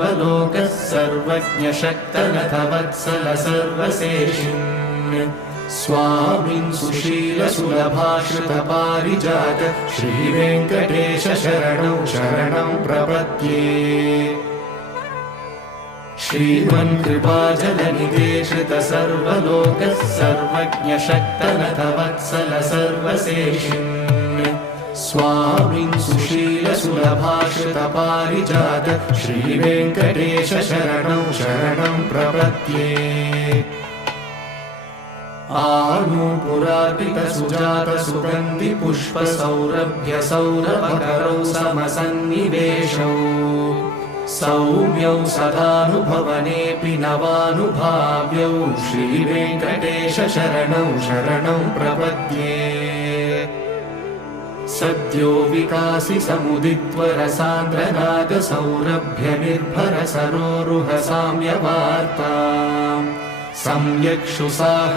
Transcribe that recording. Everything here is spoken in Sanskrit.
लोकः सर्वज्ञशक्तनथ वत्सल सर्वशेषिन् स्वामिन् सुशीलसुलभाश्रित पारिजात श्रीवेङ्कटेश शरणं प्रपद्ये। श्रीमन्कृपाजलनिदेशित सर्वलोकः सर्वज्ञशक्तनथ वत्सल सर्वशेषिन् स्वामिन् सुशीलसुलभाश्रित पारिजात श्रीवेङ्कटेश शरणं प्रपद्ये। आनूपुरार्पित सुजात सुगन्धि पुष्प सौरभ्य सौरभकरौ समसन्निवेशौ सौम्यौ सदानुभवनेऽपि नवानुभाव्यौ श्रीवेङ्कटेश शरणं प्रपद्ये। सद्यो विकासि समुदित्वरसान्द्रनाद सौरभ्य निर्भर सरोरुह साम्यवार्ता सम्यक्षु साह